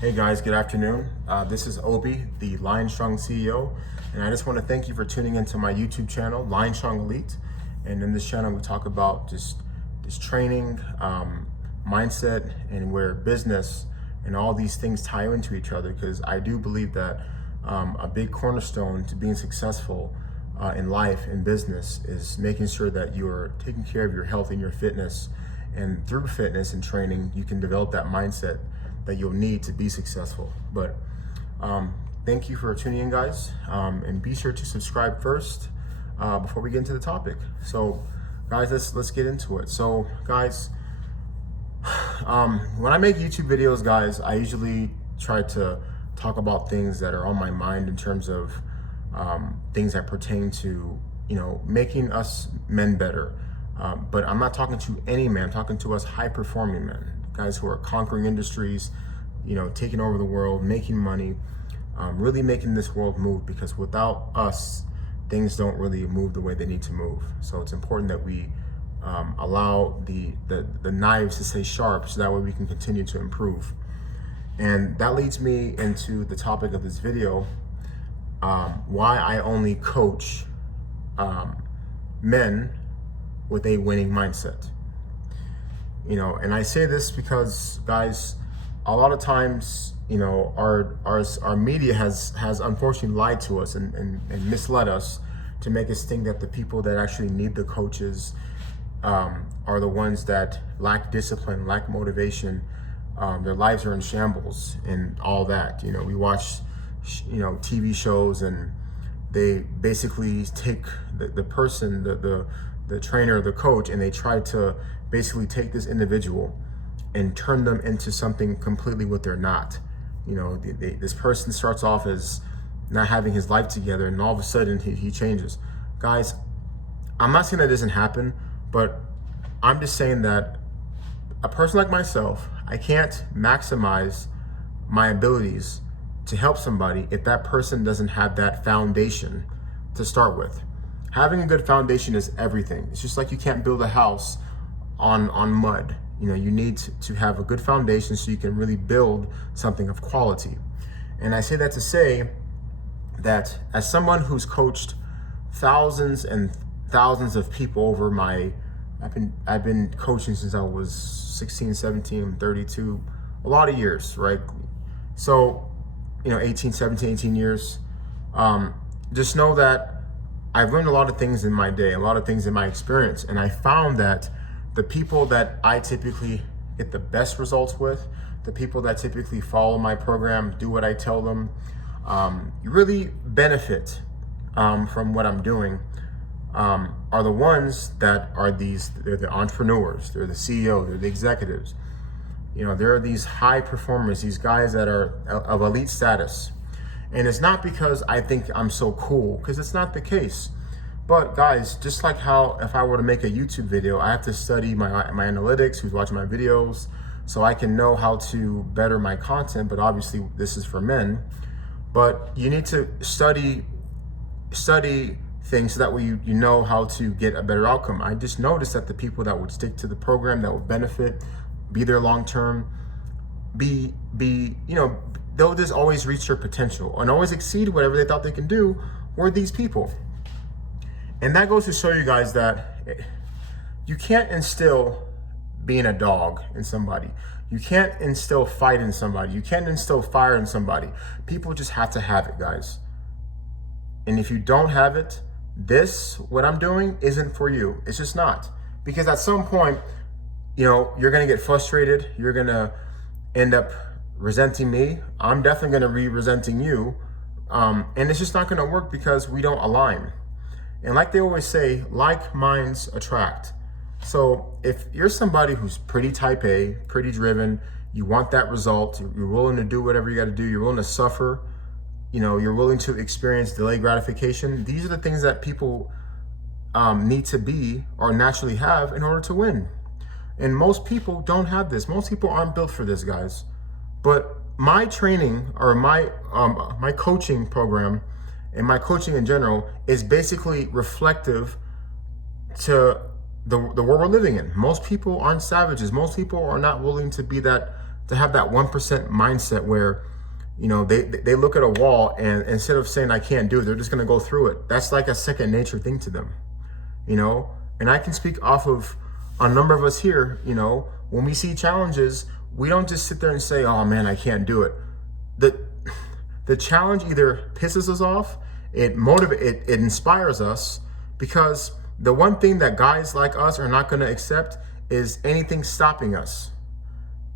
Hey guys, good afternoon. This is Obi, the Lion Strong CEO, and I just want to thank you for tuning into my YouTube channel, Lion Strong Elite. And in this channel, we talk about just training, mindset, and where business and all these things tie into each other. Because I do believe that a big cornerstone to being successful in life and business is making sure that you're taking care of your health and your fitness. And through fitness and training, you can develop that mindset that you'll need to be successful. But thank you for tuning in, guys, and be sure to subscribe first before we get into the topic. So guys, let's get into it. So guys, when I make YouTube videos, guys, I usually try to talk about things that are on my mind in terms of things that pertain to, making us men better. But I'm not talking to any man, I'm talking to us high performing men, guys who are conquering industries, taking over the world, making money, really making this world move, because without us, things don't really move the way they need to move. So it's important that we allow the knives to stay sharp, so that way we can continue to improve. And that leads me into the topic of this video, why I only coach men with a winning mindset. And I say this because, guys, a lot of times, our media has unfortunately lied to us and misled us to make us think that the people that actually need the coaches are the ones that lack discipline, lack motivation, their lives are in shambles and all that. We watch, TV shows, and they basically take the person, the trainer, the coach, and they try to basically take this individual and turn them into something completely what they're not. This person starts off as not having his life together, and all of a sudden he changes. Guys, I'm not saying that doesn't happen, but I'm just saying that a person like myself, I can't maximize my abilities to help somebody if that person doesn't have that foundation to start with. Having a good foundation is everything. It's just like you can't build a house on mud. You need to have a good foundation so you can really build something of quality. And I say that to say that as someone who's coached thousands and thousands of people over I've been coaching since I was 16, 17, 32, a lot of years, right? So, 18 years. Just know that I've learned a lot of things in my day, a lot of things in my experience, and I found that the people that I typically get the best results with, the people that typically follow my program, do what I tell them, really benefit from what I'm doing, are the ones that are they're the entrepreneurs, they're the CEO, they're the executives. There are these high performers, these guys that are of elite status. And it's not because I think I'm so cool, because it's not the case. But guys, just like how if I were to make a YouTube video, I have to study my analytics, who's watching my videos, so I can know how to better my content. But obviously this is for men. But you need to study things so that way you know how to get a better outcome. I just noticed that the people that would stick to the program, that would benefit, be there long term, they'll just always reach their potential and always exceed whatever they thought they can do, were these people. And that goes to show you guys that you can't instill being a dog in somebody. You can't instill fight in somebody. You can't instill fire in somebody. People just have to have it, guys. And if you don't have it, what I'm doing isn't for you. It's just not. Because at some point, you're going to get frustrated. You're going to end up resenting me. I'm definitely going to be resenting you. And it's just not going to work because we don't align. And like they always say, like minds attract. So if you're somebody who's pretty type A, pretty driven, you want that result, you're willing to do whatever you got to do, you're willing to suffer, you're willing to experience delayed gratification. These are the things that people need to be or naturally have in order to win. And most people don't have this. Most people aren't built for this, guys. But my training, or my coaching program and my coaching in general, is basically reflective to the world we're living in. Most people aren't savages. Most people are not willing to be that to have that 1% mindset where, you know, they look at a wall and instead of saying I can't do it, they're just going to go through it. That's like a second nature thing to them, you know. And I can speak off of a number of us here. You know, when we see challenges, we don't just sit there and say, oh man, I can't do it. The challenge either pisses us off, it inspires us, because the one thing that guys like us are not going to accept is anything stopping us.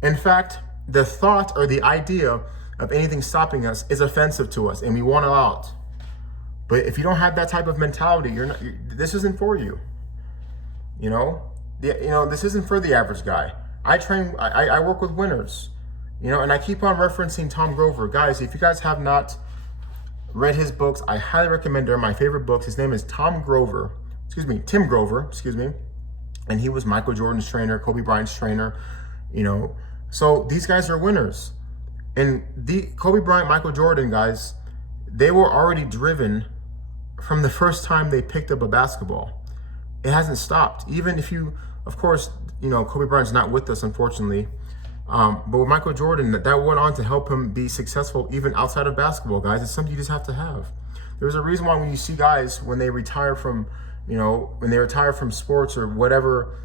In fact, the thought or the idea of anything stopping us is offensive to us, and we want it out. But if you don't have that type of mentality, this isn't for you. You know, this isn't for the average guy. I work with winners, you know, and I keep on referencing Tom Grover. Guys, if you guys have not read his books, I highly recommend. They're my favorite books. His name is Tim Grover, and he was Michael Jordan's trainer, Kobe Bryant's trainer, you know. So these guys are winners. And Kobe Bryant, Michael Jordan, guys, they were already driven from the first time they picked up a basketball. It hasn't stopped. Even if you, of course, you know, Kobe Bryant's not with us, unfortunately. But with Michael Jordan, that went on to help him be successful even outside of basketball, guys. It's something you just have to have. There's a reason why when you see guys, when they retire from, you know, when they retire from sports or whatever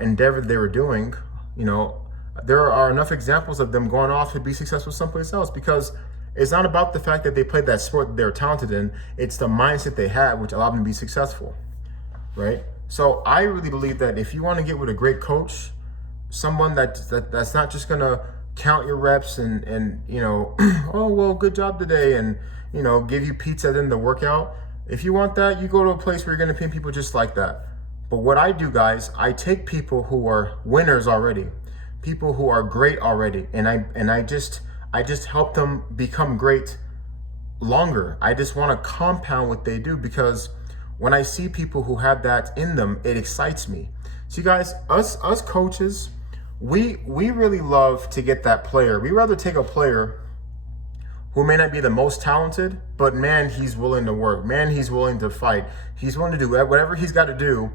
endeavor they were doing, you know, there are enough examples of them going off to be successful someplace else, because it's not about the fact that they played that sport that they're talented in. It's the mindset they had which allowed them to be successful, right? So I really believe that if you want to get with a great coach, someone that's not just gonna count your reps and you know, oh well, good job today, and you know, give you pizza at the end of the workout. If you want that, you go to a place where you're gonna pay people just like that. But what I do, guys, I take people who are winners already, people who are great already, and I just help them become great longer. I just want to compound what they do, because when I see people who have that in them, it excites me. See, guys, us coaches, we really love to get that player. We rather take a player who may not be the most talented, but man, he's willing to work. Man, he's willing to fight. He's willing to do whatever he's got to do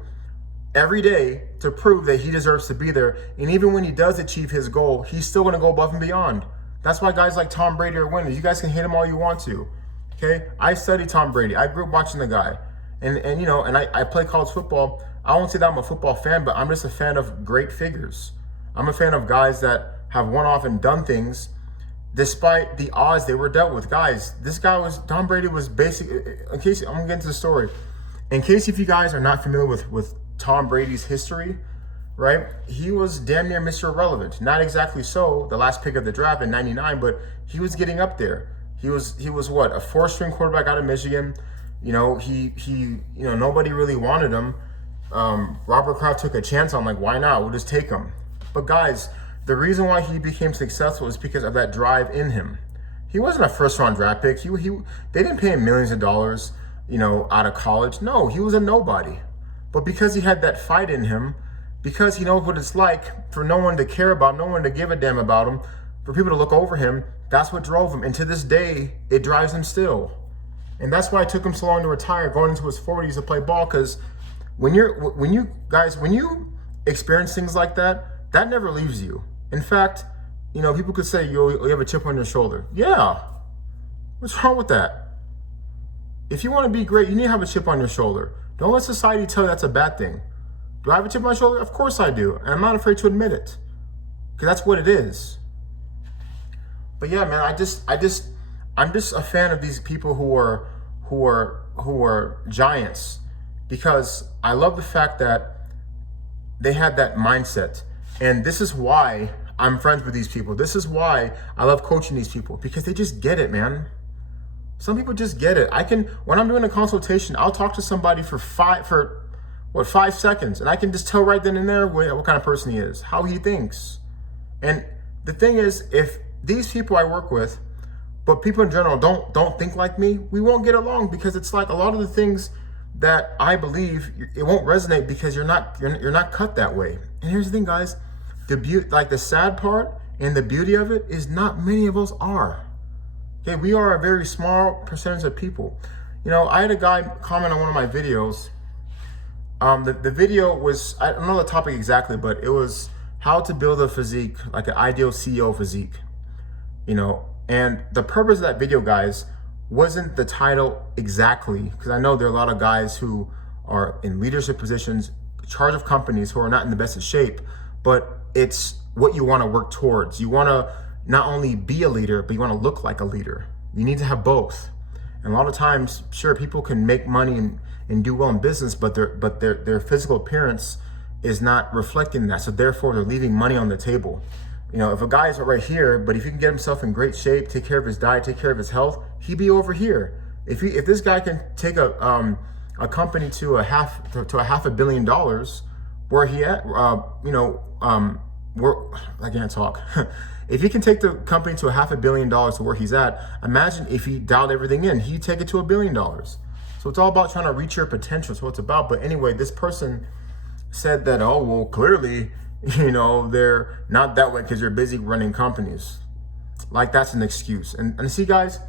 every day to prove that he deserves to be there. And even when he does achieve his goal, he's still going to go above and beyond. That's why guys like Tom Brady are winners. You guys can hate him all you want to. Okay? I studied Tom Brady. I grew up watching the guy. And you know, and I play college football. I won't say that I'm a football fan, but I'm just a fan of great figures. I'm a fan of guys that have went off and done things despite the odds they were dealt with. Guys, Tom Brady was basically, in case, I'm gonna get into the story. In case if you guys are not familiar with Tom Brady's history, right? He was damn near Mr. Irrelevant. Not exactly so, the last pick of the draft in '99, but he was getting up there. He was what, a 4-string quarterback out of Michigan. You know, he you know, nobody really wanted him. Robert Kraft took a chance on, like, why not? We'll just take him. But guys, the reason why he became successful is because of that drive in him. He wasn't a first-round draft pick. They didn't pay him millions of dollars, you know, out of college. No, he was a nobody. But because he had that fight in him, because he knows what it's like for no one to care about, no one to give a damn about him, for people to look over him, that's what drove him. And to this day, it drives him still. And that's why it took him so long to retire, going into his 40s to play ball. Because when you experience things like that, that never leaves you. In fact, you know, people could say you have a chip on your shoulder. Yeah, what's wrong with that? If you want to be great, you need to have a chip on your shoulder. Don't let society tell you that's a bad thing. Do I have a chip on my shoulder? Of course I do, and I'm not afraid to admit it, because that's what it is. But yeah, man, I'm just a fan of these people who are giants, because I love the fact that they had that mindset. And this is why I'm friends with these people. This is why I love coaching these people, because they just get it, man. Some people just get it. When I'm doing a consultation, I'll talk to somebody for 5 seconds, and I can just tell right then and there what kind of person he is, how he thinks. And the thing is, if these people I work with, but people in general don't think like me, we won't get along, because it's like a lot of the things that I believe, it won't resonate because you're not cut that way. And here's the thing, guys, the sad part and the beauty of it is not many of us are. Okay, we are a very small percentage of people. You know, I had a guy comment on one of my videos. The video was, I don't know the topic exactly, but it was how to build a physique, like an ideal CEO physique, you know. And the purpose of that video, guys, wasn't the title exactly, because I know there are a lot of guys who are in leadership positions, charge of companies, who are not in the best of shape, but it's what you want to work towards. You want to not only be a leader, but you want to look like a leader. You need to have both. And a lot of times, sure, people can make money and do well in business, but their physical appearance is not reflecting that. So therefore, they're leaving money on the table. You know, if a guy is right here, but if he can get himself in great shape, take care of his diet, take care of his health, he'd be over here. If this guy can take a company to a $500 million, where he at, I can't talk. If he can take the company to a $500 million to where he's at, imagine if he dialed everything in, he'd take it to $1 billion. So it's all about trying to reach your potential. That's what it's about. But anyway, this person said that, oh, well, clearly, you know, they're not that way because they're busy running companies. Like, that's an excuse. And see, guys,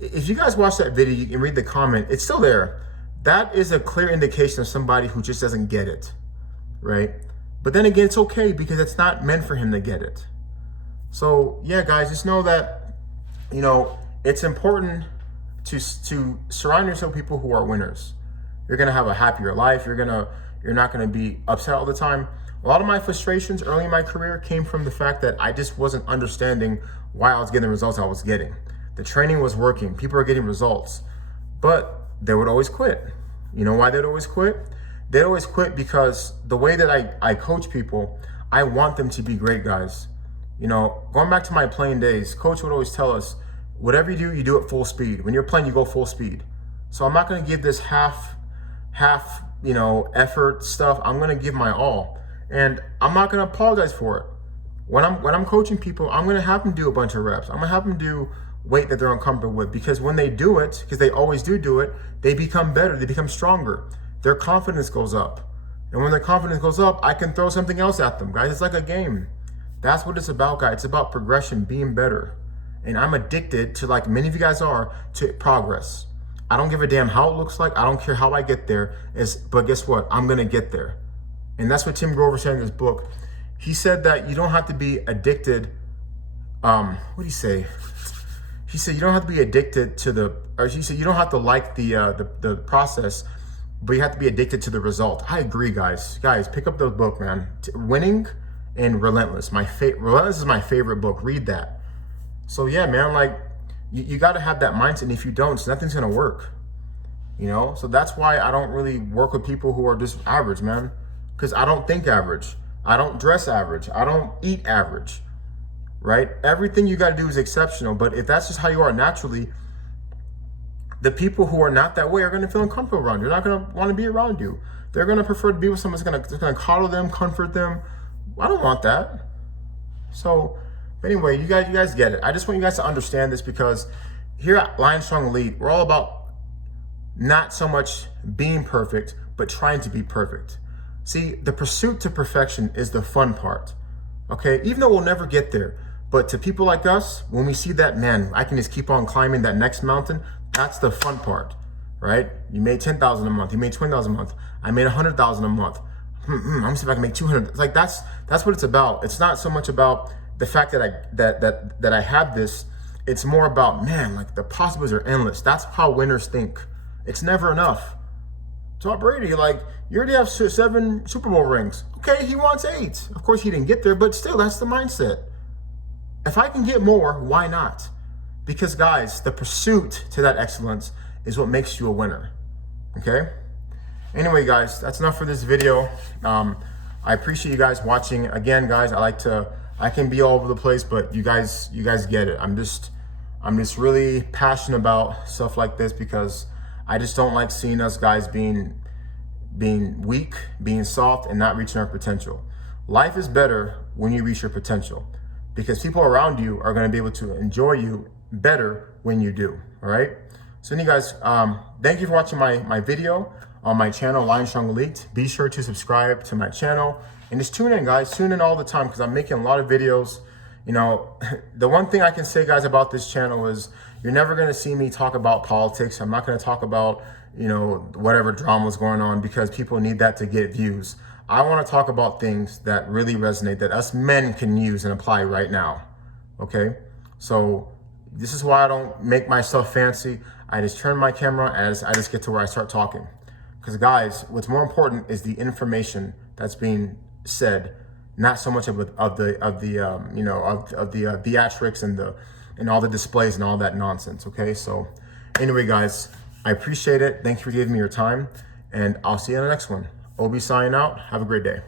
if you guys watch that video, you can read the comment, it's still there. That is a clear indication of somebody who just doesn't get it, right? But then again, it's okay because it's not meant for him to get it. So yeah, guys, just know that, you know, it's important to surround yourself with people who are winners. You're gonna have a happier life. You're not gonna be upset all the time. A lot of my frustrations early in my career came from the fact that I just wasn't understanding why I was getting the results I was getting. The training was working. People are getting results, but they would always quit. You know why they'd always quit? They'd always quit because the way that I coach people, I want them to be great guys. You know, going back to my playing days, coach would always tell us, whatever you do at full speed. When you're playing, you go full speed. So I'm not going to give this half, you know, effort stuff. I'm going to give my all, and I'm not going to apologize for it. When I'm coaching people, I'm going to have them do a bunch of reps. I'm going to have them do weight that they're uncomfortable with, because when they do it, because they always do it, they become better. They become stronger. Their confidence goes up. And when their confidence goes up, I can throw something else at them, guys. It's like a game. That's what it's about, guys. It's about progression, being better. And I'm addicted to, like many of you guys are, to progress. I don't give a damn how it looks like. I don't care how I get there. But guess what? I'm going to get there. And that's what Tim Grover said in his book. He said that you don't have to be addicted. What did he say? He said you don't have to be addicted to he said you don't have to like the process, but you have to be addicted to the result. I agree, guys. Guys, pick up the book, man. Winning and Relentless. Relentless is my favorite book. Read that. So yeah, man, like you got to have that mindset. And if you don't, nothing's gonna work. You know. So that's why I don't really work with people who are just average, man. Because I don't think average. I don't dress average. I don't eat average. Right? Everything you got to do is exceptional. But if that's just how you are naturally, the people who are not that way are going to feel uncomfortable around you. They're not going to want to be around you. They're going to prefer to be with someone that's going to coddle them, comfort them. I don't want that. So anyway, you guys get it. I just want you guys to understand this, because here at Lion Strong Elite, we're all about not so much being perfect, but trying to be perfect. See, the pursuit to perfection is the fun part. Okay? Even though we'll never get there. But to people like us, when we see that, man, I can just keep on climbing that next mountain, that's the fun part, right? You made $10,000 a month. You made $20,000 a month. I made $100,000 a month. I'm gonna see if I can make 200. It's like that's what it's about. It's not so much about the fact that I have this. It's more about, man, like the possibilities are endless. That's how winners think. It's never enough. Tom Brady, like, you already have 7 Super Bowl rings. Okay, he wants 8. Of course, he didn't get there, but still, that's the mindset. If I can get more, why not? Because, guys, the pursuit to that excellence is what makes you a winner. Okay? Anyway, guys, that's enough for this video. I appreciate you guys watching. Again, guys, I can be all over the place, but you guys get it. I'm just really passionate about stuff like this, because I just don't like seeing us guys being weak, being soft, and not reaching our potential. Life is better when you reach your potential, because people around you are going to be able to enjoy you better when you do. All right. So anyway, guys, thank you for watching my video on my channel, Lion Strong Elite. Be sure to subscribe to my channel and just tune in, guys. Tune in all the time, because I'm making a lot of videos. You know, the one thing I can say, guys, about this channel is you're never going to see me talk about politics. I'm not going to talk about, you know, whatever drama is going on, because people need that to get views. I want to talk about things that really resonate, that us men can use and apply right now. Okay? So this is why I don't make myself fancy. I just turn my camera as I just get to where I start talking. Because guys, what's more important is the information that's being said, not so much of the theatrics and all the displays and all that nonsense. Okay, so anyway, guys, I appreciate it. Thank you for giving me your time, and I'll see you in the next one. Obi signing out. Have a great day.